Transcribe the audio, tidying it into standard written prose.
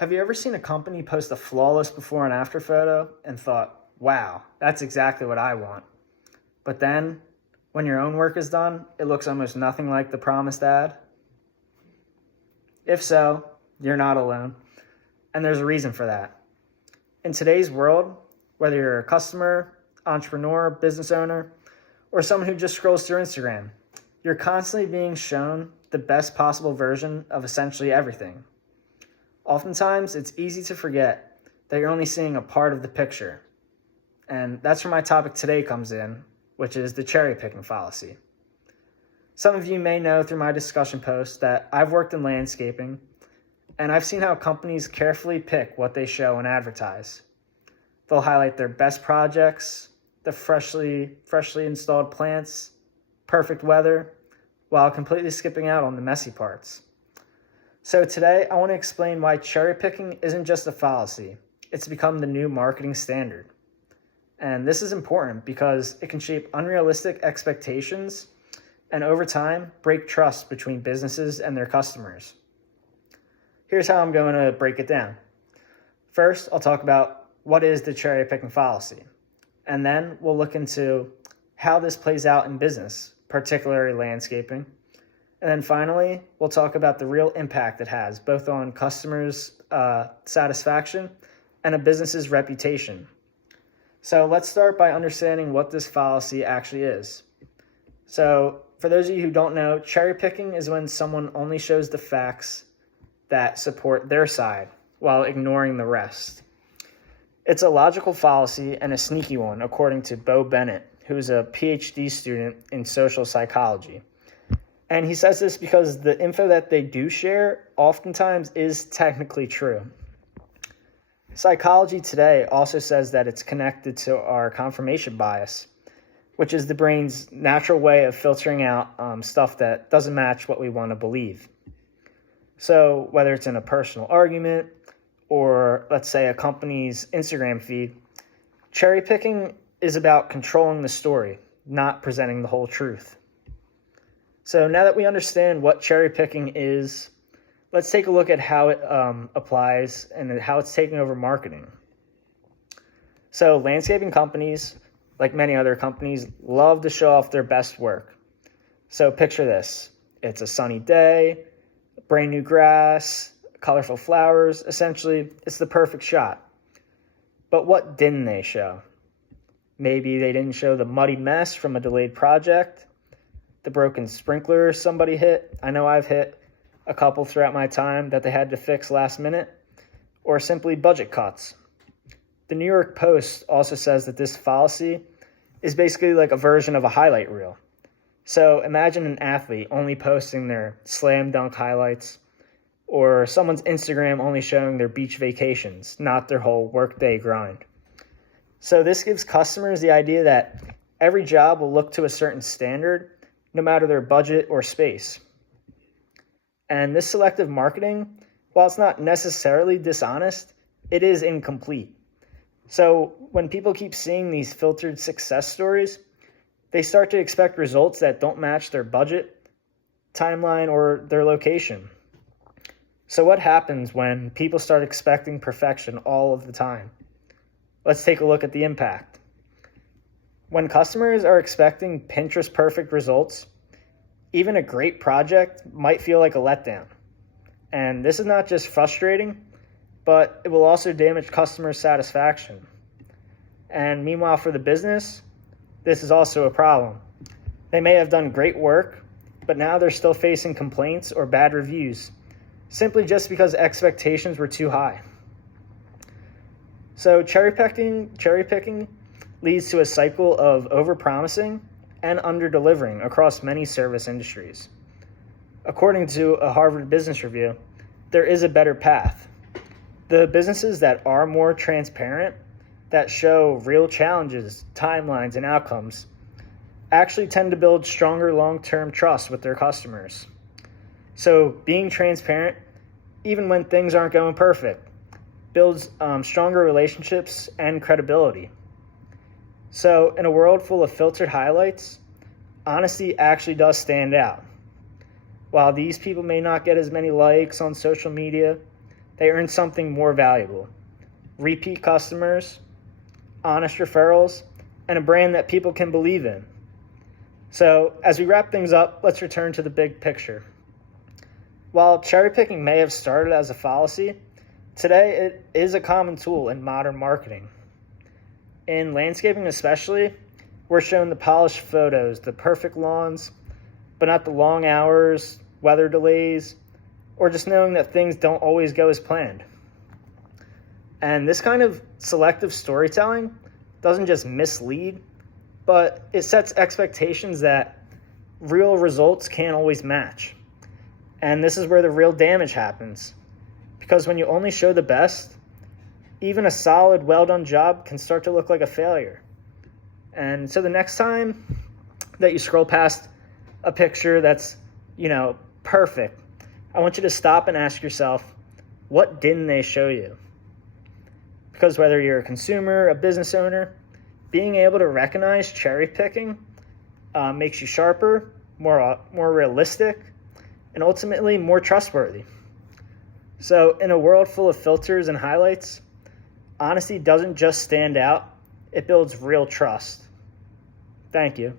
Have you ever seen a company post a flawless before and after photo and thought, wow, that's exactly what I want? But then, when your own work is done, it looks almost nothing like the promised ad? If so, you're not alone, and there's a reason for that. In today's world, whether you're a customer, entrepreneur, business owner, or someone who just scrolls through Instagram, you're constantly being shown the best possible version of essentially everything. Oftentimes, it's easy to forget that you're only seeing a part of the picture. And that's where my topic today comes in, which is the cherry picking fallacy. Some of you may know through my discussion posts that I've worked in landscaping, and I've seen how companies carefully pick what they show and advertise. They'll highlight their best projects, the freshly installed plants, perfect weather, while completely skipping out on the messy parts. So today, I want to explain why cherry picking isn't just a fallacy. It's become the new marketing standard. And this is important because it can shape unrealistic expectations and over time, break trust between businesses and their customers. Here's how I'm going to break it down. First, I'll talk about what is the cherry picking fallacy. And then we'll look into how this plays out in business, particularly landscaping. And then finally, we'll talk about the real impact it has, both on customers' satisfaction and a business's reputation. So let's start by understanding what this fallacy actually is. So for those of you who don't know, cherry picking is when someone only shows the facts that support their side while ignoring the rest. It's a logical fallacy and a sneaky one, according to Bo Bennett, who's a PhD student in social psychology. And he says this because the info that they do share oftentimes is technically true. Psychology today also says that it's connected to our confirmation bias, which is the brain's natural way of filtering out stuff that doesn't match what we want to believe. So whether it's in a personal argument or, let's say, a company's Instagram feed, cherry picking is about controlling the story, not presenting the whole truth. So now that we understand what cherry picking is, let's take a look at how it applies and how it's taking over marketing. So landscaping companies, like many other companies, love to show off their best work. So picture this. It's a sunny day, brand new grass, colorful flowers. Essentially, it's the perfect shot. But what didn't they show? Maybe they didn't show the muddy mess from a delayed project, the broken sprinkler somebody hit. I know I've hit a couple throughout my time that they had to fix last minute, or simply budget cuts. The New York Post also says that this fallacy is basically like a version of a highlight reel. So imagine an athlete only posting their slam dunk highlights, or someone's Instagram only showing their beach vacations, not their whole workday grind. So this gives customers the idea that every job will look to a certain standard, no matter their budget or space. And this selective marketing, while it's not necessarily dishonest, it is incomplete. So when people keep seeing these filtered success stories, they start to expect results that don't match their budget, timeline, or their location. So what happens when people start expecting perfection all of the time? Let's take a look at the impact. When customers are expecting Pinterest perfect results, even a great project might feel like a letdown. And this is not just frustrating, but it will also damage customer satisfaction. And meanwhile, for the business, this is also a problem. They may have done great work, but now they're still facing complaints or bad reviews, simply just because expectations were too high. So cherry picking leads to a cycle of overpromising and under-delivering across many service industries. According to a Harvard Business Review, there is a better path. The businesses that are more transparent, that show real challenges, timelines, and outcomes, actually tend to build stronger long-term trust with their customers. So being transparent, even when things aren't going perfect, builds stronger relationships and credibility. So in a world full of filtered highlights, honesty actually does stand out. While these people may not get as many likes on social media, they earn something more valuable: repeat customers, honest referrals, and a brand that people can believe in. So as we wrap things up, let's return to the big picture. While cherry picking may have started as a fallacy, today it is a common tool in modern marketing. In landscaping especially, we're shown the polished photos, the perfect lawns, but not the long hours, weather delays, or just knowing that things don't always go as planned. And this kind of selective storytelling doesn't just mislead, but it sets expectations that real results can't always match. And this is where the real damage happens. Because when you only show the best, even a solid, well-done job can start to look like a failure. And so the next time that you scroll past a picture that's, perfect, I want you to stop and ask yourself, what didn't they show you? Because whether you're a consumer, a business owner, being able to recognize cherry picking makes you sharper, more realistic, and ultimately more trustworthy. So in a world full of filters and highlights, honesty doesn't just stand out, it builds real trust. Thank you.